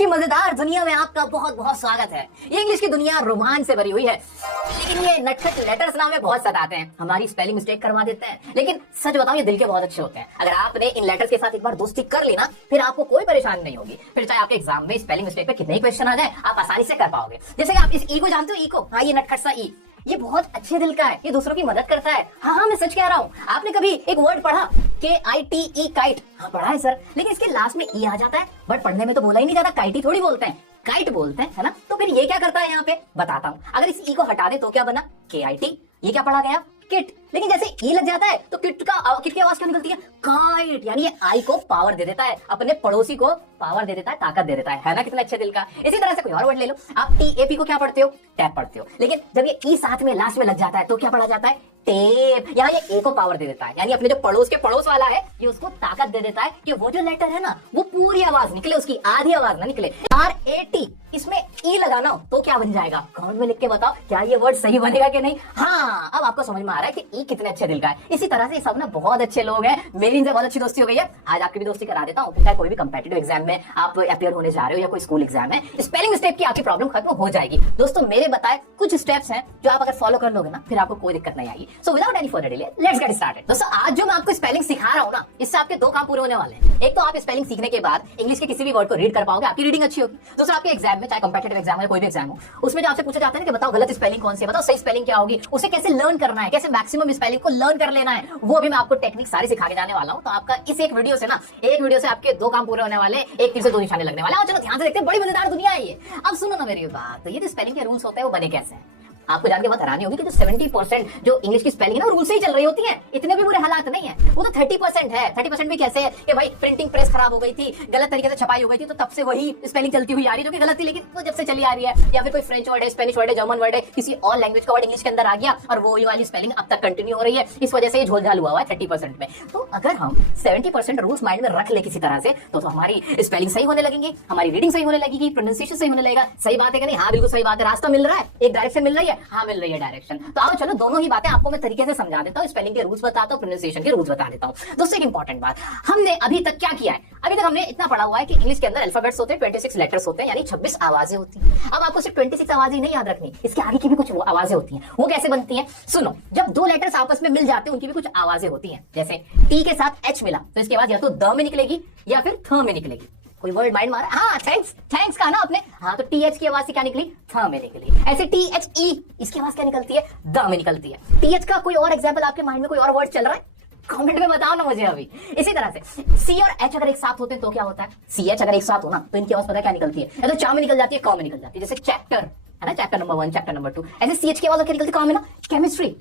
की मजेदार दुनिया में आपका बहुत बहुत स्वागत है। ये इंग्लिश की दुनिया रोमांच से भरी हुई है, लेकिन ये नटखट लेटर्स ना हमें बहुत सताते हैं, हमारी स्पेलिंग मिस्टेक करवा देते हैं। लेकिन सच बताऊं, ये दिल के बहुत अच्छे होते हैं। अगर आपने इन लेटर्स के साथ एक बार दोस्ती कर ली ना, फिर आपको कोई परेशानी नहीं होगी। फिर चाहे आपके एग्जाम में स्पेलिंग मिस्टेक पे कितने ही क्वेश्चन आ जाए, आप आसानी से कर पाओगे। जैसे कि आप इस ई को जानते हो, ई को, हाँ, ये नटखट सा ई, ये बहुत अच्छे दिल का है, ये दूसरों की मदद करता है। हाँ, मैं सच कह रहा हूँ। आपने कभी एक वर्ड पढ़ा KITE, काइट? हाँ, पढ़ा है सर, लेकिन इसके लास्ट में ई आ जाता है। बट पढ़ने में तो बोला ही नहीं जाता, काइट ही थोड़ी बोलते हैं, काइट बोलते हैं, है ना। तो फिर ये क्या करता है यहाँ पे, बताता हूँ। अगर इस ई को हटा दे तो क्या बना, KIT। ये क्या पढ़ा गया, किट। लेकिन जैसे ई लग जाता है तो किट की आवाज क्या निकलती है, काइट। यानी ये आई को पावर दे देता है, अपने पड़ोसी को पावर दे देता है, ताकत दे देता है ना। कितना अच्छे दिल का। इसी तरह से कोई और वर्ड ले लो, आप TAP को क्या पढ़ते हो, टैप पढ़ते हो। लेकिन जब ये ई साथ में लास्ट में लग जाता है तो क्या पढ़ा जाता है, टेप। यहाँ ये ए को पावर दे देता है, यानी अपने जो पड़ोस के पड़ोस वाला है, ये उसको ताकत दे देता है कि वो जो लेटर है ना, वो पूरी आवाज निकले, उसकी आधी आवाज ना निकले। RAT, इसमें ई लगाना हो तो क्या बन जाएगा, कमेंट में लिख के बताओ, क्या ये वर्ड सही बनेगा कि नहीं। हाँ, अब आपको समझ में आ रहा है कि ई कितने अच्छे दिल का है। इसी तरह से सब ना बहुत अच्छे लोग हैं, मेरी इनसे बहुत अच्छी दोस्ती हो गई है। आज आपकी भी दोस्ती करा देता हूँ। चाहे कोई भी कंपेटिटिव एग्जाम में आप अपियर होने जा रहे हो या कोई स्कूल एग्जाम है, स्पेलिंग मिस्टेक की आपकी प्रॉब्लम खत्म हो जाएगी। दोस्तों, मेरे बताए कुछ स्टेप्स हैं जो आप अगर फॉलो कर लोगे ना, फिर आपको कोई दिक्कत नहीं आएगी। So without any further delay, let's get started. दोस्तों, आज जो मैं आपको स्पेलिंग सिखा रहा हूँ ना, इससे आपके दो काम पूरे होने वाले हैं। एक तो आप स्पेलिंग सीखने के बाद इंग्लिश के किसी भी वर्ड को रीड कर पाओगे, आपकी रीडिंग अच्छी होगी। दूसरा, आपके एग्जाम में, चाहे कंपेटिटिव एग्जाम हो या कोई भी एग्जाम हो, उसमें जो आपसे पूछा जाता है कि बताओ गलत स्पेलिंग कौन सी है, बताओ सही स्पेलिंग क्या होगी, उसे कैसे लर्न करना है, कैसे मैक्सिमम स्पेलिंग को लर्न कर लेना है, वो भी मैं आपको टेक्निक सारी सिखा के जाने वाला हूं। तो आपका इस एक वीडियो से ना, एक वीडियो से आपके दो काम पूरे होने वाले, एक तीर से दो निशाने लगने वाले हैं। चलो ध्यान से देखते हैं, बड़ी मजेदार दुनिया है ये। अब सुनो ना मेरी बात, तो ये जो स्पेलिंग के रूल्स होते हैं वो बने कैसे हैं, आपको जान के बहुत हैरानी होगी कि जो 70% जो इंग्लिश की स्पेलिंग है ना, रूल से ही चल रही होती है। इतने भी बुरे हालात नहीं है, वो तो 30% है। 30% भी कैसे है कि भाई प्रिंटिंग प्रेस खराब हो गई थी, गलत तरीके से छपाई हो गई थी, तो तब से वही स्पेलिंग चलती हुई आ रही है, जो कि गलत थी, लेकिन वो जब से चली आ रही है। या फिर कोई फ्रेंच वर्ड है, स्पेनिश वर्ड है, जर्मन वर्ड है, किसी और लैंग्वेज का वर्ड इंग्लिश के अंदर आ गया और वो वाली स्पेलिंग अब तक कंटिन्यू हो रही है। इस वजह से ये झोलझाल हुआ है 30% में। तो अगर हम 70% रूल्स माइंड में रख ले किसी तरह से, तो हमारी स्पेलिंग सही होने लगेंगी, हमारी रीडिंग सही होने लगेगी, प्रोनाउंसिएशन सही होने लगेगा। सही बात है कि नहीं? हाँ, बिल्कुल सही बात है। रास्ता मिल रहा है, एक डायरेक्शन मिल रही है, हाँ मिल रही है डायरेक्शन। तो आओ चलो, दोनों ही बातें आपको मैं तरीके से समझा देता हूँ। स्पेलिंग के रूल्स बताता हूँ, प्रोनाउंसिएशन के रूल्स बता देता हूँ। दोस्तों, एक इंपॉर्टेंट बात, हमने अभी तक क्या किया है, अभी तक हमने इतना पढ़ा हुआ है कि इंग्लिश के अंदर अल्फाबेट्स होते हैं, 26 लेटर्स होते हैं, यानी 26 आवाजें होती हैं। अब आपको सिर्फ 26 आवाजें नहीं याद रखनी, इसके आगे की भी कुछ आवाजें होती हैं। वो कैसे बनती हैं, सुनो। जब दो लेटर्स आपस में मिल जाते हैं, उनकी भी कुछ आवाजें होती हैं। जैसे टी के साथ एच मिला, तो इसके बाद या तो द में निकलेगी या फिर थ में निकलेगी। कोई वर्ड माइंड मारा, हाँ, थैंक्स कहा ना आपने, हाँ, तो TH की आवाज से क्या निकली, थ में निकली। ऐसे THE, इसकी आवाज क्या निकलती है, द में निकलती है। TH का कोई और एग्जाम्पल आपके माइंड में कोई और वर्ड चल रहा है, कमेंट में बताओ ना मुझे अभी। इसी तरह से C और H अगर एक साथ होते हैं तो क्या होता है, CH अगर एक साथ हो ना, तो इनकी आवाज पता है क्या निकलती है, या तो चा में निकल जाती है, क में निकल जाती है। जैसे चैप्टर है ना, चैप्टर नंबर 1, चैप्टर नंबर 2, ऐसे CH की आवाज क्या निकलती है, क में ना। केमिस्ट्री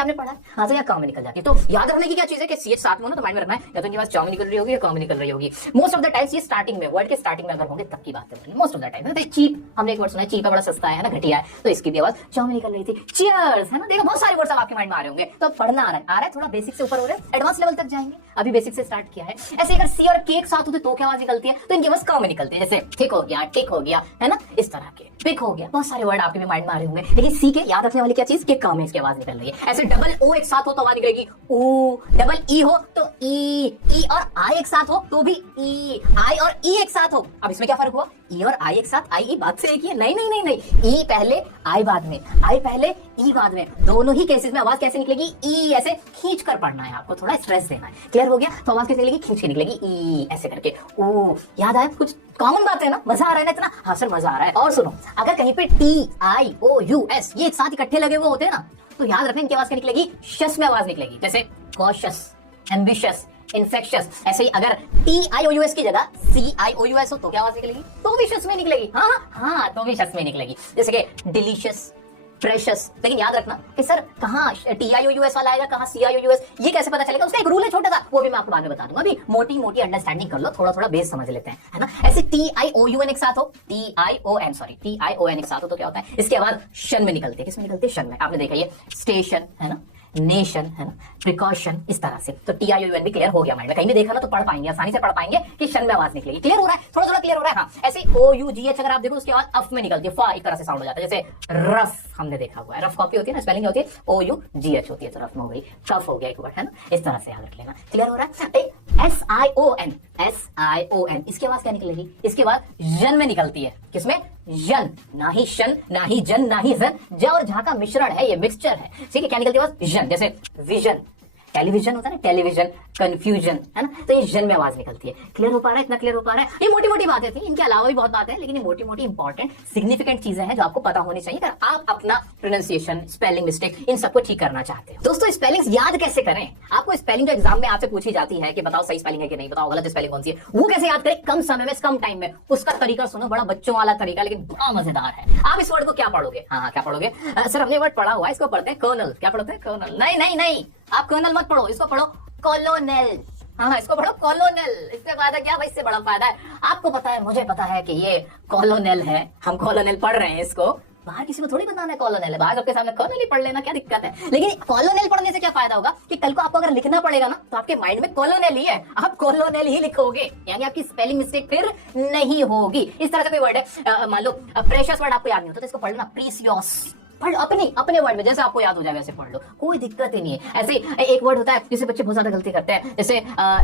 आपने पढ़ा है, हाँ, तो या क में निकल जाती है। तो याद रखने की क्या चीज है कि CH साथ में हो ना, तो माइंड में रखना है, या तो इनकी आवाज च में निकल रही होगी या क में निकल रही होगी। मोस्ट ऑफ द टाइम्स ये स्टार्टिंग में, वर्ड के स्टार्टिंग में अगर होंगे तब की बात है, most of the time. Cheap, हमने एक वर्ड सुना है, चीप है, बड़ा सस्ता है ना, घटिया है, तो इसकी भी आवाज च में निकल रही थी। चीयर्स है ना, देखो बहुत सारे वर्ड्स आपके माइंड में आ रहे होंगे। तो पढ़ना आ रहा है, थोड़ा बेसिक से ऊपर हो रहा है, एडवांस लेवल तक जाएंगे, अभी बेसिक से स्टार्ट किया है। ऐसे अगर C और K एक साथ होते तो क्या आवाज निकलती है, तो इनकी आवाज क में निकलती है। जैसे थिक हो गया, टिक हो गया, है ना, इस तरह के, पिक हो गया, बहुत सारे वर्ड आपके भी माइंड में आ रहे होंगे। लेकिन C के याद रखने वाली क्या चीज, के क में इसकी आवाज निकल रही है। ऐसे डबल O एक साथ हो तो आवाज निकलेगी ऊ, डबल E हो तो ई, ई और I एक साथ हो तो भी ई, I और E एक साथ हो। अब इसमें क्या फर्क हुआ, E और I एक साथ, I E बात से एक ही है, नहीं नहीं नहीं नहीं, E पहले I बाद में, I पहले E बाद में, दोनों ही केसेस में आवाज कैसे निकलेगी, ई। ऐसे खींच कर पढ़ना है आपको, थोड़ा स्ट्रेस देना है। क्लियर हो गया? तो आवाज कैसे निकलेगी, खींच के निकलेगी, ई, ऐसे करके ऊ। याद आया? कुछ कॉमन बात है ना, मजा आ रहा है ना इतना? हाँ सर, मजा आ रहा है। और सुनो, अगर कहीं पे TIOUS ये एक साथ इकट्ठे लगे हुए होते हैं ना, तो याद रखना इनकी आवाज क्या निकलेगी, शस में आवाज निकलेगी। जैसे कॉशियस, एम्बिशियस, इन्फेक्शियस। ऐसे ही अगर TIOUS की जगह CIOUS हो तो क्या आवाज निकलेगी, तो भी शस में निकलेगी। हाँ, तो भी शस में निकलेगी। जैसे कि डिलीशियस, प्रेशियस। लेकिन याद रखना कि सर कहाँ TIOUS वाला आएगा, कहाँ CIOUS, ये कैसे पता चलेगा, उसका एक रूल है छोटा सा, वो भी मैं आपको बाद में बता दूंगा। अभी मोटी मोटी अंडरस्टैंडिंग कर लो, थोड़ा थोड़ा बेस समझ लेते हैं, है ना। ऐसे TIOUN एक साथ हो, TION एक साथ हो तो क्या होता है, इसके बाद शन में निकलते हैं। किसमें निकलते हैं, शन में। आपने देखा ये स्टेशन है ना, नेशन है ना, प्रिकॉशन, इस तरह से। तो TIOUN भी क्लियर हो गया माइंड में, कहीं भी देखा ना तो पढ़ पाएंगे, आसानी से पढ़ पाएंगे कि शन में आवाज निकलेगी। क्लियर हो रहा है, थोड़ा थोड़ा क्लियर हो रहा है। हाँ, ऐसे OUGH अगर आप देखो उसके बाद अफ में निकलती है, फा एक तरह से साउंड हो जाता है। जैसे रफ हमने देखा हुआ है, रफ कॉपी होती है ना, स्पेलिंग होती है OUGH होती है, तो रफ में हो गई, टफ हो गया एक वर्ड, है ना, इस तरह से याद रख लेना। क्लियर हो रहा है? SION, SION, इसके बाद क्या निकलेगी? इसके बाद जन में निकलती है। किसमें? जन, ना ही शन, ना ही जन, ना ही जन, ज और झा का मिश्रण है, ये मिक्सचर है, ठीक है। क्या निकलती है? जन, जैसे विजन, टेलीविजन होता है ना, टेलीविजन, कंफ्यूजन, है ना, तो ये जन में आवाज निकलती है। क्लियर हो पा रहा है? इतना क्लियर हो पा रहा है? ये मोटी मोटी बातें थी, इनके अलावा भी बहुत बातें हैं, लेकिन ये मोटी मोटी इंपॉर्टेंट सिग्निफिकेंट चीजें हैं जो आपको पता होनी चाहिए अगर आप अपना प्रोनाउंसिएशन, स्पेलिंग मिस्टेक, इन सबको ठीक करना चाहते हो। दोस्तों, स्पेलिंग्स याद कैसे करें? आपको स्पेलिंग जो एग्जाम में आपसे पूछी जाती है कि बताओ सही स्पेलिंग है कि नहीं, बताओ गलत स्पेलिंग कौन सी है, वो कैसे याद करें कम समय में, कम टाइम में? उसका तरीका सुनो, बड़ा बच्चों वाला तरीका, लेकिन बड़ा मजेदार है। आप इस वर्ड को क्या पढ़ोगे? हाँ, क्या पढ़ोगे? सर हमने वर्ड पढ़ा हुआ है, इसको पढ़ते हैं कर्नल। क्या पढ़ते हैं? कर्नल। नहीं नहीं नहीं, आप कर्नल मत पढ़ो, इसको पढ़ो कॉलोनेल। हाँ, इसको पढ़ो कॉलोनेल। इससे फायदा क्या भाई? इससे बड़ा फायदा है, आपको पता है, मुझे पता है कि ये कॉलोनेल है, हम कॉलोनेल पढ़ रहे हैं इसको। बाहर किसी को थोड़ी बताना है कॉलोनेल है, बाहर सबके सामने कर्नल ही पढ़ लेना, क्या दिक्कत है? लेकिन कॉलोनेल पढ़ने से क्या फायदा होगा कि कल को आपको अगर लिखना पड़ेगा ना, तो आपके माइंड में कॉलोनेल ही है, आप कॉलोनेल ही लिखोगे, यानी आपकी स्पेलिंग मिस्टेक फिर नहीं होगी। इस तरह से कोई वर्ड है, मान लो प्रेशियस वर्ड आपको याद नहीं होता तो इसको पढ़ लेना प्रीसियस, पढ़ लो अपने वर्ड में, जैसे आपको याद हो जाए वैसे पढ़ लो, कोई दिक्कत ही नहीं है। ऐसे एक वर्ड होता है जिसे बच्चे बहुत ज्यादा गलती करते हैं, जैसे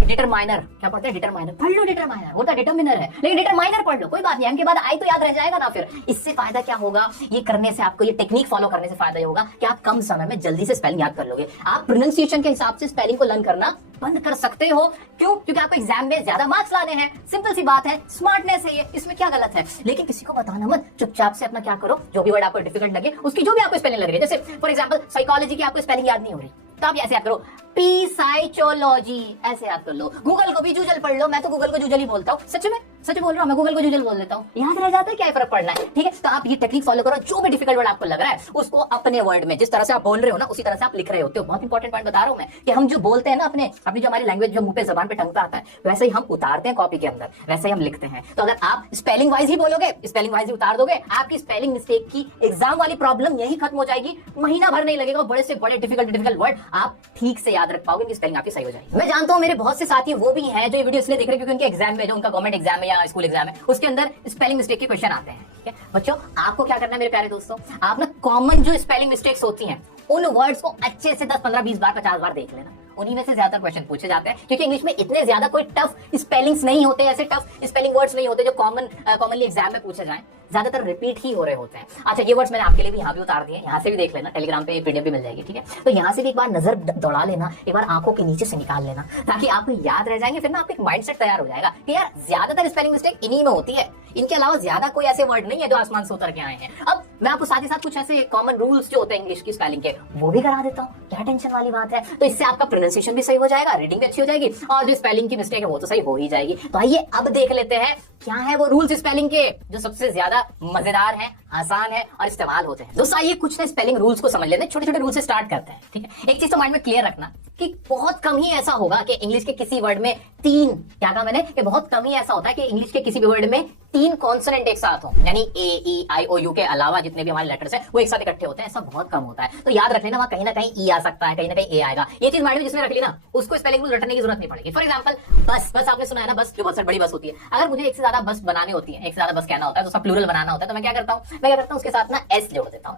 डिटरमाइनर। क्या पढ़ते हैं? डिटरमाइनर। पढ़ लो डिटरमाइनर, वो तो डिटरमिनर है, लेकिन डिटरमाइनर पढ़ लो, कोई बात नहीं, इनके बाद आई तो याद रह जाएगा ना। फिर इससे फायदा क्या होगा? ये करने से, आपको ये टेक्निक फॉलो करने से फायदा ये होगा कि आप कम समय में जल्दी से स्पेलिंग याद कर लोगे। आप प्रोनाउंसिएशन के हिसाब से स्पेलिंग को लर्न करना बंद कर सकते हो। क्यों? क्योंकि आपको एग्जाम में ज्यादा मार्क्स लाने हैं, सिंपल सी बात है, स्मार्टनेस है ये, इसमें क्या गलत है? लेकिन किसी को बताना मत, चुपचाप से अपना क्या करो, जो भी वर्ड आपको डिफिकल्ट लगे, उसकी जो भी आपको स्पेलिंग लग रही है, जैसे फॉर एग्जांपल साइकोलॉजी की आपको स्पेलिंग याद नहीं हो रही, तो आप ऐसे याद करो, पीसाइचोलॉजी, ऐसे याद कर लो। गूगल को भी जूजल पढ़ लो, मैं तो गूगल को जूजल ही बोलता हूँ, सच में, सच बोल रहा हूँ, मैं गूगल को जूजल बोल देता हूँ, याद रह जाता है, क्या फर्क पड़ना है? ठीक है, तो आप ये टेक्निक फॉलो करो, जो भी डिफिकल्ट वर्ड आपको लग रहा है उसको अपने वर्ड में, जिस तरह से आप बोल रहे हो ना, उसी तरह से आप लिख रहे होते हो। बहुत इंपॉर्टेंट पॉइंट बता रहा हूँ मैं, कि हम जो बोलते हैं ना, अपनी जो हमारी लैंग्वेज, जो मुंह पे जबान पे टंग पे आता है, वैसे ही हम उतारते हैं कॉपी के अंदर, वैसे ही हम लिखते हैं। तो अगर आप स्पेलिंग वाइज ही बोलोगे, स्पेलिंग वाइज ही उतार दोगे, आपकी स्पेलिंग मिस्टेक की एग्जाम वाली प्रॉब्लम यही खत्म हो जाएगी, महीना भर नहीं लगेगा, बड़े से बड़े डिफिकल्ट वर्ड आप ठीक से याद रख पाओगे, स्पेलिंग आपकी सही हो जाएगी। मैं जानता हूं मेरे बहुत से साथी वो भी हैं जो ये वीडियो इसलिए देख रहे हैं क्योंकि उनके एग्जाम में, जो उनका गवर्नमेंट एग्जाम है या स्कूल एग्जाम है, उसके अंदर स्पेलिंग मिस्टेक के क्वेश्चन आते हैं। ठीक है बच्चों, आपको क्या करना है मेरे प्यारे दोस्तों, आप ना कॉमन जो स्पेलिंग मिस्टेक्स होती हैं उन वर्ड्स को अच्छे से 10, 15, 20 बार, 50 बार देख लेना। उन्हीं में से ज्यादा क्वेश्चन पूछे जाते हैं, क्योंकि इंग्लिश में इतने ज्यादा कोई टफ स्पेलिंग्स नहीं होते, ऐसे टफ स्पेलिंग वर्ड्स नहीं होते जो कॉमनली एग्जाम में पूछे जाएं, ज्यादातर रिपीट ही हो रहे होते हैं। अच्छा, ये वर्ड्स मैंने आपके लिए भी यहाँ भी उतार दिए, यहाँ से भी देख लेना, टेलीग्राम पे पीडीएफ भी मिल जाएगी। ठीक है, तो यहाँ से भी एक बार नजर दौड़ा लेना, एक बार आंखों के नीचे से निकाल लेना, ताकि आपको याद रह जाएंगे। फिर ना आपका एक माइंडसेट तैयार हो जाएगा कि यार ज्यादातर स्पेलिंग मिस्टेक इन्हीं में होती है, इनके अलावा ज्यादा कोई ऐसे वर्ड नहीं है जो आसमान से उतर के आए हैं। अब मैं आपको साथ ही साथ कुछ ऐसे कॉमन रूल्स जो होते हैं इंग्लिश की स्पेलिंग के, वो भी करा देता हूँ, क्या टेंशन वाली बात है। तो इससे आपका प्रोनाउंसिएशन भी सही हो जाएगा, रीडिंग भी अच्छी हो जाएगी, और जो स्पेलिंग की मिस्टेक है वो तो सही हो ही जाएगी। तो आइए अब देख लेते हैं क्या है वो रूल्स स्पेलिंग के जो सबसे ज्यादा मजेदार हैं, आसान है और इस्तेमाल होते हैं। दोस्तों आइए कुछ स्पेलिंग रूल्स को समझ लेते हैं, छोटे छोटे रूल से स्टार्ट करते हैं। ठीक है, एक चीज तो माइंड में क्लियर रखना कि बहुत कम ही ऐसा होगा कि इंग्लिश के किसी वर्ड में तीन, क्या कहा मैंने, कि बहुत कम ही ऐसा होता है कि इंग्लिश के किसी भी वर्ड में तीन कॉन्सोनेंट एक साथ हो, यानी ए, ई, आई, ओ, यू के अलावा जितने भी हमारे लेटर्स हैं वो एक साथ इकट्ठे होते हैं, ऐसा बहुत कम होता है। तो याद रख लेना, वहां कहीं ना कहीं ई आ सकता है, कहीं ना कहीं ए आएगा, ये चीज माइंड में जिसमें रख ली ना, उसको स्पेलिंग रूल रटने की जरूरत नहीं पड़ेगी। फॉर एग्जांपल बस आपने सुना है ना, बस जो बहुत बड़ी बस होती है, अगर मुझे एक से ज्यादा बस बनानी होती है, एक से ज्यादा बस कहना होता है, तो उसका प्लूरल बनाना होता है, तो मैं क्या करता हूँ, उसके साथ ना एस जोड़ देता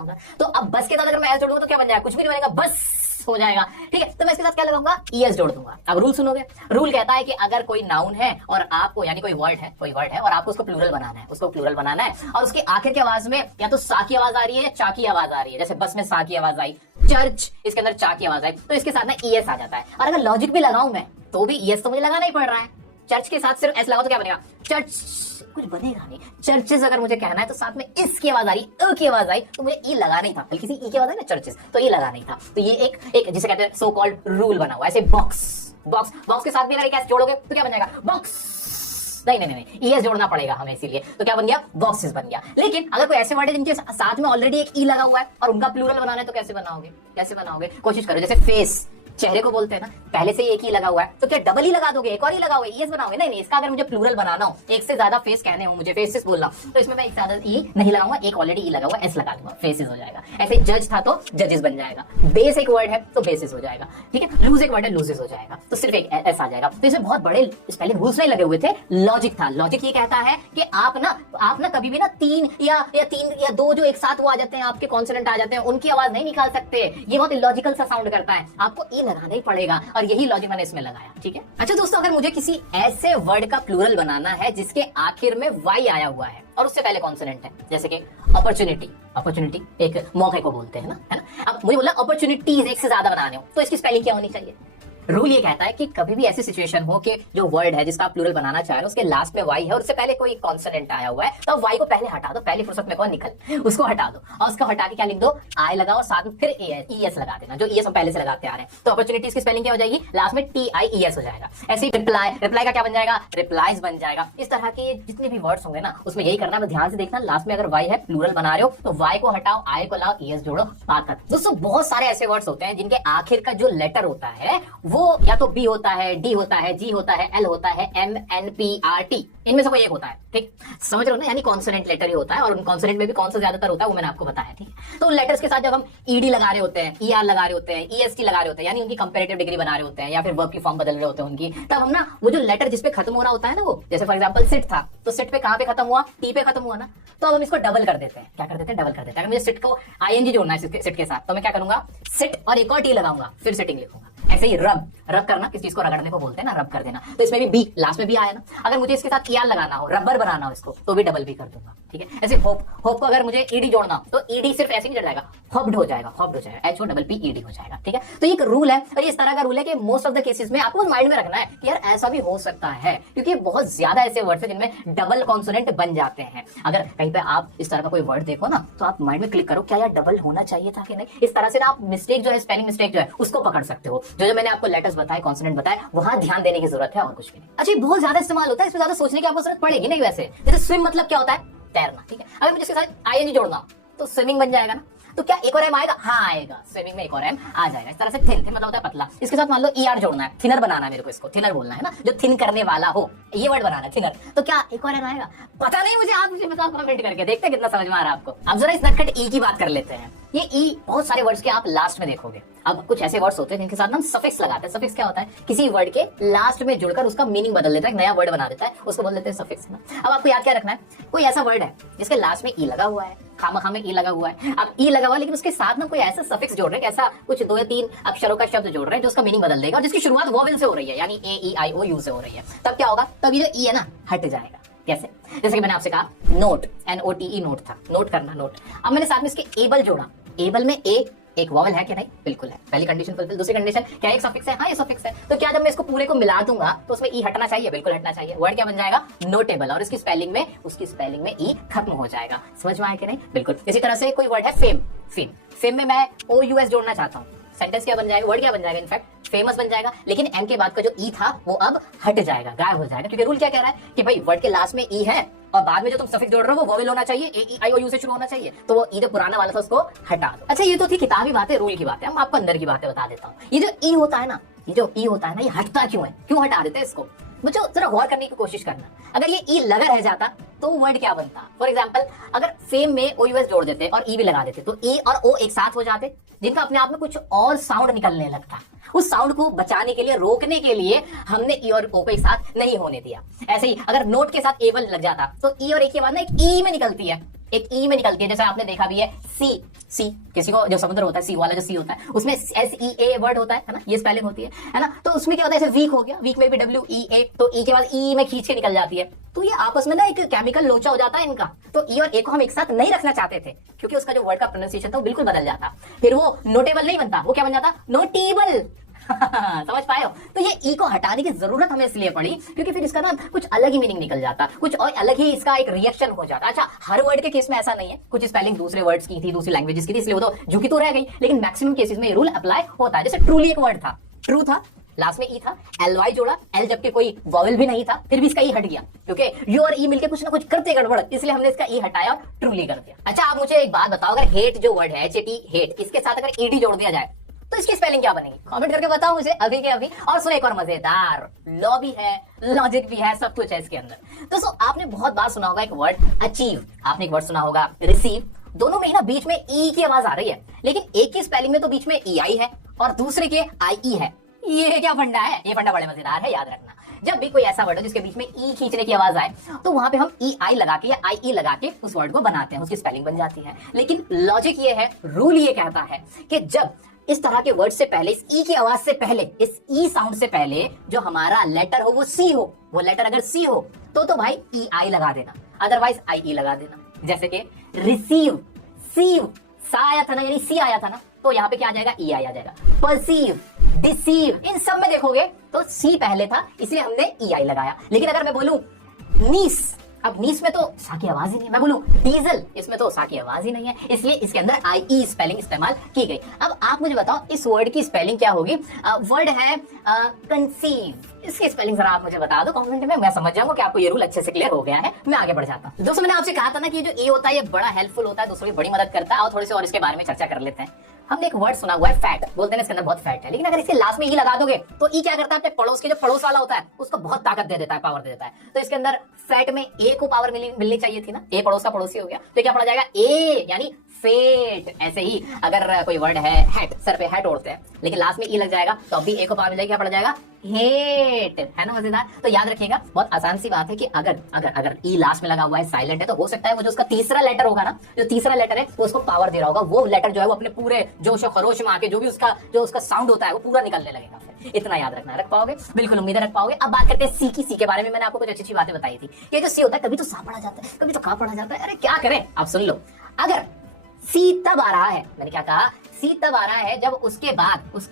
हूँ, तो अब बस के साथ अगर मैं एस जोड़ूंगा तो क्या बन जाएगा, कुछ भी नहीं बनेगा, बस हो जाएगा। ठीक है, तो मैं इसके साथ क्या लगाऊंगा, ईएस जोड़ दूंगा। अब रूल सुनोगे, रूल कहता है कि अगर कोई नाउन है और आपको, यानी कोई वर्ड है और आपको उसको प्लूरल बनाना है, और उसके आखिर की आवाज में या तो सा की आवाज आ रही है या चा की आवाज आ रही है, जैसे बस में सा की आवाज आई, चर्च इसके अंदर चा की आवाज आई, तो इसके साथ ना ईएस आ जाता है। और अगर लॉजिक भी लगाऊं मैं तो भी ईएस तो मुझे लगाना ही पड़ रहा है। चर्च के साथ सिर्फ एस लगाओ तो क्या बनेगा, चर्च, कुछ बनेगा नहीं। चर्चेस अगर मुझे कहना है तो साथ में इस की आवाज आ रही, अ की आवाज आई, तो मुझे ई लगा नहीं था, बल्कि किसी ई की आवाज आई ना चर्चेस, तो ये लगा नहीं था। तो ये एक जिसे कहते हैं सो कॉल्ड रूल बना हुआ। ऐसे बॉक्स के साथ भी अगर एक एस जोड़ोगे तो क्या बन जाएगा, बॉक्स, नहीं, ईएस जोड़ना पड़ेगा हमें, इसीलिए तो क्या बन गया, बॉक्सेस बन गया। लेकिन अगर कोई ऐसे वर्ड है जिनके साथ में ऑलरेडी एक ई लगा हुआ है और उनका प्लूरल बनाना है तो कैसे बनाओगे, कोशिश करो। जैसे फेस, चेहरे को बोलते हैं ना, पहले से एक ही लगा हुआ है, तो क्या डबल ही लगा दोगे, एक और ही लगाओगे, ईएस बनाओगे? नहीं, इसका अगर मुझे प्लूरल बनाना हो, एक से ज्यादा फेस कहने हो, मुझे फेसेस बोलना, तो इसमें मैं एक ज्यादा ई नहीं लगाऊंगा, एक ऑलरेडी ई लगा हुआ, एस लगा दूंगा, फेसेस हो जाएगा। ऐसे जज था तो जजेस बन जाएगा, बेस एक वर्ड है तो बेसिस हो जाएगा, ठीक है, लूज एक वर्ड है, लूजेस हो जाएगा, तो सिर्फ एक एस आ जाएगा। तो इसमें बहुत बड़े स्पेलिंग रूल्स नहीं लगे हुए थे, लॉजिक था। लॉजिक ये कहता है कि आप ना आप ना कभी भी ना तीन या दो जो एक साथ वो आ जाते हैं, आपके कॉन्सोनेंट आ जाते हैं, उनकी आवाज नहीं निकाल सकते। ये बहुत इलॉजिकल सा साउंड करता है, आपको ई लगाना ही पड़ेगा, और यही लॉजिक मैंने इसमें लगाया। ठीक है, अच्छा दोस्तों, अगर मुझे किसी ऐसे वर्ड का प्लूरल बनाना है जिसके आखिर में वाई आया हुआ है और उससे पहले कॉन्सोनेंट है, जैसे कि अपॉर्चुनिटी, अपॉर्चुनिटी एक मौके को बोलते हैं ना, है ना। अब मुझे बोला अपॉर्चुनिटीज एक से ज्यादा बनाने हो, तो इसकी स्पेलिंग क्या होनी चाहिए? रूल ये कहता है कि कभी भी ऐसी सिचुएशन हो कि जो वर्ड है जिसका आप प्लूरल बनाना चाह रहे हो उसके लास्ट में वाई है और उससे पहले कोई कॉन्सोनेंट आया हुआ है, तो वाई को पहले हटा दो, पहली फुर्सत में कौन निकल, उसको हटा दो और उसको हटा के क्या लिख दो, आई लगाओ और साथ में फिर ईएस लगा देना, जो ईएस हम पहले से लगाते आ रहे हैं। तो अपॉर्चुनिटीज की स्पेलिंग क्या हो जाएगी? लास्ट में TIES हो जाएगा। ऐसे ही रिप्लाई, रिप्लाई का क्या बन जाएगा? रिप्लाइज बन जाएगा। इस तरह के जितने भी वर्ड्स होंगे ना उसमें यही करना है, ध्यान से देखना, लास्ट में अगर वाई है प्लूरल बना रहे हो तो वाई को हटाओ, आई को लाओ, ईएस जोड़ो, बात खत्म। दोस्तों बहुत सारे ऐसे वर्ड्स होते हैं जिनके आखिर का जो लेटर होता है वो या तो बी होता है, डी होता है, जी होता है, एल होता है, MNPRT, इनमें से कोई एक होता है। ठीक, समझ रहे हो ना, यानी कॉन्सोनेंट लेटर ही होता है, और उन कॉन्सोनेंट में भी कौन सा ज्यादातर होता है वो मैंने आपको बताया। ठीक है, तो लेटर्स के साथ जब हम ED लगा रहे होते हैं, ER लगा रहे होते हैं, EST लगा रहे होते हैं, यानी उनकी कंपैरेटिव डिग्री बना रहे होते हैं या फिर वर्ब की फॉर्म बदल रहे होते हैं उनकी, तब हम ना वो जो लेटर जिसपे खत्म हो रहा होता है ना, वो जैसे फॉर एग्जांपल सिट था, तो सिट पे कहां पे खत्म हुआ? टी पे खत्म हुआ ना, तो अब हम इसको डबल कर देते हैं। क्या कर देते हैं? डबल कर देते हैं। अगर मुझे सिट को ING जोड़ना है सिट के साथ, तो मैं क्या करूंगा? सिट और एक और टी लगाऊंगा, फिर सिटिंग लिखूंगा। ऐसे ही रब, रब करना, किस चीज को रगड़ने को बोलते हैं ना, रब कर देना, तो इसमें भी बी, लास्ट में भी आया ना। अगर मुझे इसके साथ ER लगाना हो, रबर बनाना हो इसको, तो भी डबल भी कर दूंगा। ठीक है, ऐसे होप, होप को अगर मुझे ED जोड़ना हो तो ED सिर्फ ऐसे नहीं चढ़ जाएगा, हॉप्ड हो जाएगा, हॉप्ड हो जाएगा, HOPPED हो जाएगा। ठीक है, तो ये एक रूल है और इस तरह का रूल है कि मोस्ट ऑफ द केसेस में आपको माइंड में रखना है कि यार ऐसा भी हो सकता है, क्योंकि बहुत ज्यादा ऐसे वर्ड्स हैं जिनमें डबल कॉन्सोनेंट बन जाते हैं। अगर कहीं पे आप इस तरह का कोई वर्ड देखो ना, तो आप माइंड में क्लिक करो क्या यार डबल होना चाहिए था कि नहीं। इस तरह से ना आप मिस्टेक जो है, स्पेलिंग मिस्टेक जो है, उसको पकड़ सकते हो। जो मैंने आपको लेटर्स बताए, कॉन्सोनेंट बताए, वहां ध्यान देने की जरूरत है और कुछ भी नहीं। अच्छा, बहुत ज्यादा इस्तेमाल होता है, इसमें ज्यादा सोचने की आपको जरूरत पड़ेगी नहीं। वैसे जैसे स्विम मतलब क्या होता है? तैरना। ठीक है, अगर मुझे इसके साथ ING जोड़ना हो तो स्विमिंग बन जाएगा ना। तो क्या एक और एम आएगा? हाँ आएगा, स्विमिंग में एक और एम आ जाएगा। इस तरह से थिन, थिन मतलब होता है पतला। इसके साथ मान लो ER जोड़ना है, थिनर बनाना है मेरे को, इसको थिनर बोलना है ना, जो थिन करने वाला हो, ये वर्ड बनाना है थिनर, तो क्या एक और एम आएगा? पता नहीं मुझे, आप मुझे बताओ कमेंट करके, देखते हैं कितना समझ में आ रहा है आपको। अब जरा इस नटखट ई की बात कर लेते हैं। ये ई बहुत सारे वर्ड्स के आप लास्ट में देखोगे। अब कुछ ऐसे वर्ड्स होते हैं जिनके साथ हम सफिक्स लगाते हैं। सफिक्स क्या होता है? किसी वर्ड के लास्ट में जुड़कर उसका मीनिंग बदल देता है, एक नया वर्ड बना देता है, उसको बोल देते हैं सफिक्स ना। अब आपको याद क्या रखना है? कोई ऐसा वर्ड है जिसके लास्ट में ई लगा हुआ है, खामा में ई लगा हुआ है। अब ई लगा हुआ है लेकिन उसके साथ में कोई ऐसा सफिक्स जोड़ रहे हैं, ऐसा कुछ 2 या 3 अक्षरों का शब्द जोड़ रहे हैं जो उसका मीनिंग बदल देगा, और जिसकी शुरुआत वोवेल से हो रही है, यानी AEIOU से हो रही है। तब क्या होगा? तब ये जो ई है ना हट जाएगा। कैसे? जैसे कि मैंने आपसे कहा नोट, NOTE नोट था, नोट करना, नोट। अब मैंने साथ में इसके एबल जोड़ा, एबल में ए एक वॉवेल है कि नहीं? बिल्कुल है। पहली कंडीशन फुलफिल। दूसरी कंडीशन क्या एक सफिक्स है? हाँ ये सफिक्स है। तो क्या जब मैं इसको पूरे को मिला दूंगा तो उसमें ई हटना चाहिए? बिल्कुल हटना चाहिए। वर्ड क्या बन जाएगा? नोटेबल। और इसकी स्पेलिंग में, उसकी स्पेलिंग में ई खत्म हो जाएगा। समझ में आया कि नहीं? बिल्कुल। इसी तरह से कोई वर्ड है फेम, फेम, फेम में मैं OUS जोड़ना चाहता हूँ, सेंटेंस क्या बन जाएगा? वर्ड क्या बन जाएगा? इनफैक्ट फेमस बन जाएगा, लेकिन एम के बाद का जो ई था वो अब हट जाएगा, गायब हो जाएगा, क्योंकि रूल क्या कह रहा है कि भाई वर्ड के लास्ट में ई है और बाद में जो तुम सफिक्स जोड़ रहे हो वो वोवेल होना चाहिए, AEIOU से शुरू होना चाहिए, तो वो ई जो पुराना वाला था उसको हटा दो। अच्छा, ये तो थी किताबी बातें, रूल की बातें। हम आपको अंदर की बातें बता देता हूँ। ये जो ई होता है ना, ये जो ई होता है ना, ये हटता क्यों है? क्यों हटा देते हैं इसको? मुझे जरा गौर करने की कोशिश करना। अगर ये ई लगा रह जाता तो वर्ड क्या बनता? फॉर एग्जाम्पल अगर फेम में OUS जोड़ देते और ई भी लगा देते तो ए और ओ एक साथ हो जाते, जिनका अपने आप में कुछ और साउंड निकलने लगता। उस साउंड को बचाने के लिए, रोकने के लिए हमने ई और ओ को एक साथ नहीं होने दिया। ऐसे ही अगर नोट के साथ एबल लग जाता तो ई और ए के बाद ना एक ई में निकलती है, एक ई में निकलती है। जैसे आपने देखा भी है सी, सी किसी को जो समुद्र होता है, सी वाला जो सी होता है उसमें SEA वर्ड होता है ना, ये स्पेलिंग होती है ना। तो उसमें क्या होता है? जैसे वीक हो गया, वीक में भी WEA, तो ई के बाद ई में खींच के निकल जाती है। तो ये आपस में ना एक केमिकल लोचा हो जाता है इनका। तो ई और ए को हम एक साथ नहीं रखना चाहते थे, क्योंकि उसका जो वर्ड का प्रोनाउंसिएशन था वो बिल्कुल बदल जाता। फिर वो नोटेबल नहीं बनता, वो क्या बन जाता? नोटेबल। समझ पाए हो? तो ये ई को हटाने की जरूरत हमें इसलिए पड़ी क्योंकि फिर इसका ना कुछ अलग ही मीनिंग निकल जाता, कुछ और अलग ही इसका एक रिएक्शन हो जाता। अच्छा, हर वर्ड के केस में ऐसा नहीं है, कुछ स्पेलिंग दूसरे वर्ड्स की थी, दूसरी लैंग्वेजेस की थी, इसलिए वो तो झुकी तो रह गई, लेकिन मैक्सिमम केसेस में ये रूल अप्लाई होता है। जैसे ट्रूली एक वर्ड था, ट्रू था, लास्ट में ई था, LY जोड़ा, L जबकि कोई वॉवेल भी नहीं था, फिर भी इसका ई हट गया, क्योंकि यू और ई मिलके कुछ ना कुछ करते गड़बड़, इसलिए हमने इसका ई हटाया और ट्रूली कर दिया। अच्छा, आप मुझे एक बात बताओ, अगर हेट जो वर्ड है HAT, हेट, इसके साथ अगर ED जोड़ दिया जाए तो इसकी स्पेलिंग क्या बनेगी? कमेंट करके बताओ मुझे अभी के अभी। और सुनो एक और मजेदार, लॉ भी है, लॉजिक भी है, सब कुछ है इसके अंदर। दोस्तों आपने बहुत बार सुना होगा एक वर्ड अचीव, आपने एक वर्ड सुना होगा रिसीव। दोनों में ही ना बीच में ई की आवाज आ रही है, लेकिन एक की स्पेलिंग में तो बीच में EI है और दूसरे के IE है। ये क्या फंडा है? ये फंडा बड़े मजेदार है, याद रखना। जब भी कोई ऐसा वर्ड हो जिसके बीच में ई खींचने की आवाज आए तो वहां पे हम ई आई लगा के या आई ई लगा के उस वर्ड को बनाते हैं, उसकी स्पेलिंग बन जाती है। लेकिन लॉजिक ये है, रूल ये कहता है कि जब इस तरह के वर्ड से पहले, इस ई की आवाज से पहले, इस ई साउंड से पहले जो हमारा लेटर हो वो सी हो, वो लेटर अगर सी हो तो भाई ई आई लगा देना, अदरवाइज आई ई लगा देना। जैसे कि रिसीव, सीव, सा आया था ना, यानी सी आया था ना, तो यहाँ पे क्या आ जाएगा, ई आई आ जाएगा। परसीव, डिसीव, इन सब में देखोगे तो सी पहले था इसलिए हमने ई आई लगाया। लेकिन अगर मैं बोलूं नीस, अब नीस में तो सा की आवाज ही नहीं है, मैं बोलूं डीजल, इसमें तो सा की आवाज ही नहीं है, इसलिए इसके अंदर आई ई स्पेलिंग इस्तेमाल की गई। अब आप मुझे बताओ इस वर्ड की स्पेलिंग क्या होगी। वर्ड है कंसीव, इसकी स्पेलिंग जरा आप मुझे बता दो कमेंट में, मैं समझ जाऊंगा कि आपको ये रूल अच्छे से क्लियर हो गया है। मैं आगे बढ़ जाता हूं। दोस्तों मैंने आपसे कहा था ना कि जो ए होता है ये बड़ा हेल्पफुल होता है, दूसरों की बड़ी मदद करता है, और थोड़ी सी और इसके बारे में चर्चा कर लेते हैं। हमने एक वर्ड सुना हुआ है फैट, बोलते हैं इसके अंदर बहुत फैट है, लेकिन अगर इसके लास्ट में ई लगा दोगे तो ई क्या करता है, अपने पड़ोस के जो पड़ोस वाला होता है उसको बहुत ताकत दे देता है, पावर दे देता है। तो इसके अंदर फैट में ए को पावर मिलनी चाहिए थी ना, ए पड़ोस का पड़ोसी हो गया, तो क्या पड़ा जाएगा, ए यानी फेट। ऐसे ही अगर कोई वर्ड है हैट, सर पे हैट ओढ़ते हैं, लेकिन लास्ट में ई लग जाएगा तो अभी ए को पावर मिल जाएगी, क्या पड़ जाएगा, हेट, है ना मजेदार। तो याद रखिएगा, बहुत आसान सी बात है कि अगर ई लास्ट में लगा हुआ है, साइलेंट है, तो हो सकता है वो जो उसका तीसरा लेटर होगा ना, जो तीसरा लेटर है वो उसको पावर दे रहा होगा, वो लेटर जो है वो अपने पूरे जोश और खरोश में आके जो उसका साउंड होता है वो पूरा निकलने लगेगा। फिर इतना याद रखना, रख पाओगे, बिल्कुल उम्मीद रख पाओगे। अब बात करते हैं सी की। सी के बारे में मैंने आपको कुछ अच्छी बातें बताई थी कि जो सी होता है कभी तो सा पढ़ा जाता है, कभी तो का पढ़ा जाता है। अरे क्या करें, आप सुन लो। अगर सी तब आ रहा है, मैंने क्या कहा, सी तब आ रहा है जब उसके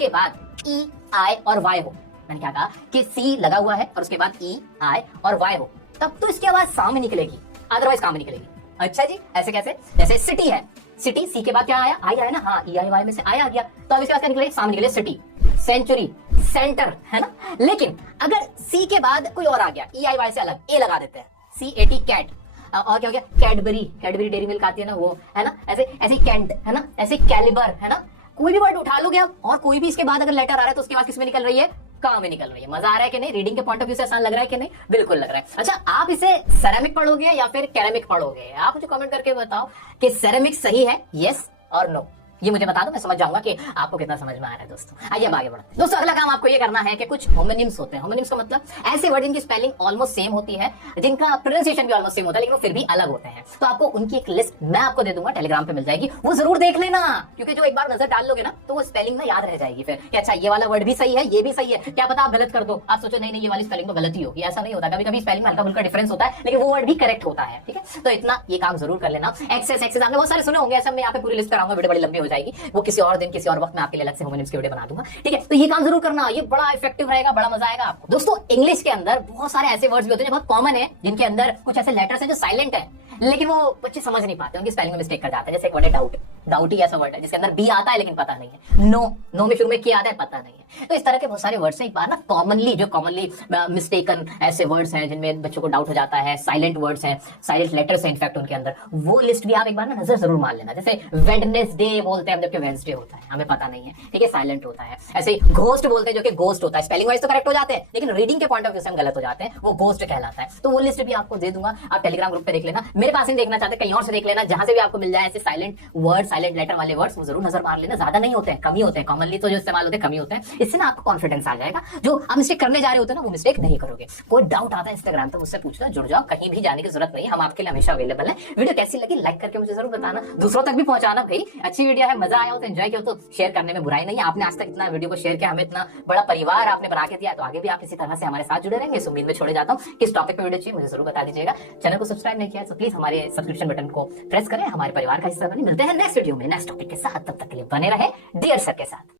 बाद ई आई और वाई हो। मैंने क्या कहा कि सी लगा हुआ है और उसके बाद ई आई और वाई हो, तब तो इसकी आवाज सा में निकलेगी, अदरवाइज का में निकलेगी। अच्छा जी, ऐसे कैसे, जैसे सिटी है, सिटी सी के बाद क्या आया, आई आया ना, हाँ ई आई वाई में से आई आ गया, तो अब इसके बाद क्या निकलेगी, सा में निकले, सिटी, सेंचुरी, सेंटर, है ना। लेकिन अगर सी के बाद कोई और आ गया, ई आई वाई से अलग, ए लगा देते हैं, सी ए टी कैट, और क्या हो गया, कैडबरी डेयरी मिल्क आती है ना वो, है ना, ऐसे ऐसे कैंट, है ना, ऐसे कैलिबर, है ना। कोई भी वर्ड उठा लोगे आप, और कोई भी इसके बाद अगर लेटर आ रहा है तो उसके बाद किसमें निकल रही है, का में निकल रही है। मजा आ रहा है कि नहीं, रीडिंग के पॉइंट ऑफ व्यू से आसान लग रहा है कि नहीं, बिल्कुल लग रहा है। अच्छा, आप इसे सेरेमिक पढ़ोगे या फिर कैरेमिक पढ़ोगे, आप मुझे कमेंट करके बताओ कि सेरेमिक सही है, यस और नो, ये मुझे बता दो, मैं समझ जाऊंगा कि आपको कितना समझ में आ रहा है। दोस्तों आइए अब आगे बढ़ते हैं। दोस्तों अगला काम आपको ये करना है कि कुछ होमोनिम्स होते हैं। होमोनिम्स का मतलब ऐसे वर्ड जिनकी स्पेलिंग ऑलमोस्ट सेम होती है, जिनका प्रोनाउंसिएशन भी ऑलमोस्ट सेम होता है, लेकिन वो फिर भी अलग होते हैं। तो आपको उनकी एक लिस्ट मैं आपको दे दूंगा, टेलीग्राम पे मिल जाएगी, वो जरूर देख लेना, क्योंकि जो एक बार नजर डाल लोगे ना तो वो स्पेलिंग ना याद रह जाएगी फिर कि अच्छा ये वाला वर्ड भी सही है, ये भी सही है। क्या पता आप गलत कर दो, आप सोचो नहीं ये वाली स्पेलिंग तो गलत ही होगी, ऐसा नहीं होता। कभी कभी स्पेलिंग में हल्का फुल्का डिफरेंस होता है, लेकिन वो वर्ड भी करेक्ट होता है। ठीक है, तो इतना ये काम जरूर कर लेना। एक्सेस आपने बहुत सारे सुने होंगे, ऐसा मैं यहाँ पे पूरी लिस्ट कराऊंगा, वीडियो बड़ी लंबी हो जाएगी, वो किसी और दिन किसी और वक्त में आपके लिए अलग से होमोनिम्स की वीडियो बना दूंगा। ठीक है, तो ये काम जरूर करना, ये बड़ा इफेक्टिव रहेगा, बड़ा मजा आएगा आपको। दोस्तों इंग्लिश के अंदर बहुत सारे ऐसे वर्ड्स भी होते हैं जो बहुत कॉमन है, जिनके अंदर कुछ ऐसे लेटर्स हैं जो साइलेंट है, लेकिन वो बच्चे समझ नहीं पाते, उनकी स्पेलिंग में मिस्टेक कर जाते हैं। जैसे एक वर्ड है डाउट, डाउट ही ऐसा वर्ड है जिसके अंदर बी आता है लेकिन पता नहीं है, नो में शुरू में क्या आता है पता नहीं है। तो इस तरह के बहुत सारे वर्ड्स हैं। एक बार ना कॉमनली मिस्टेकन ऐसे वर्ड्स हैं जिनमें बच्चों को डाउट हो जाता है, साइलेंट वर्ड्स हैं, साइलेंट लेटर्स हैं इनफैक्ट उनके अंदर, वो लिस्ट भी आप एक बार ना नजर जरूर मार लेना। जैसे वेडनेसडे बोलते हैं जबकि वेडनेसडे होता है, हमें पता नहीं है, ठीक है, साइलेंट होता है। ऐसे ही घोस्ट बोलते हैं जो कि घोस्ट होता है, स्पेलिंग वाइज तो करेक्ट हो जाते हैं लेकिन रीडिंग के पॉइंट ऑफ व्यू से हम गलत हो जाते हैं, वो घोस्ट कहलाता है। तो वो लिस्ट भी आपको दे दूंगा, आप टेलीग्राम ग्रुप पे देख लेना, मेरे पास नहीं देखना चाहते कहीं और से देख लेना, जहां से भी आपको मिल जाए ऐसे साइलेंट वर्ड, साइलेंट लेटर वाले वर्ड्स, वो जरूर नजर मार लेना। ज्यादा नहीं होते हैं, कम ही होते हैं, कॉमनली तो जो इस्तेमाल होते हैं कम ही होते हैं। इससे ना आपको कॉन्फिडेंस आ जाएगा, जो आप मिस्टेक करने जा रहे होते हैं ना वो मिस्टेक नहीं करोगे। कोई डाउट आता है इंस्टाग्राम तो मुझसे पूछना, जुड़ जाओ, कहीं भी जाने की जरूरत नहीं, हम आपके लिए हमेशा अवेलेबल है। वीडियो कैसी लगी लाइक करके मुझे जरूर बताना, दूसरों तक भी पहुंचाना। भाई अच्छी वीडियो है, मजा आया हो तो एंजॉय किया हो तो शेयर करने में बुराई नहीं है। आपने आज तक इतना वीडियो को शेयर किया, हमें इतना बड़ा परिवार आपने बना के दिया, तो आगे भी आप इसी तरह से हमारे साथ जुड़े रहेंगे। इस उम्मीद में छोड़े जाता हूँ, किस टॉपिक पे वीडियो चाहिए मुझे जरूर बता दीजिएगा। चैनल को सब्सक्राइब नहीं किया तो प्लीज हमारे सब्सक्रिप्शन बटन को प्रेस करें, हमारे परिवार का हिस्सा बने। मिलते हैं नेक्स्ट वीडियो में नेक्स्ट टॉपिक के साथ, तब तक के लिए बने रहे डियर सर के साथ।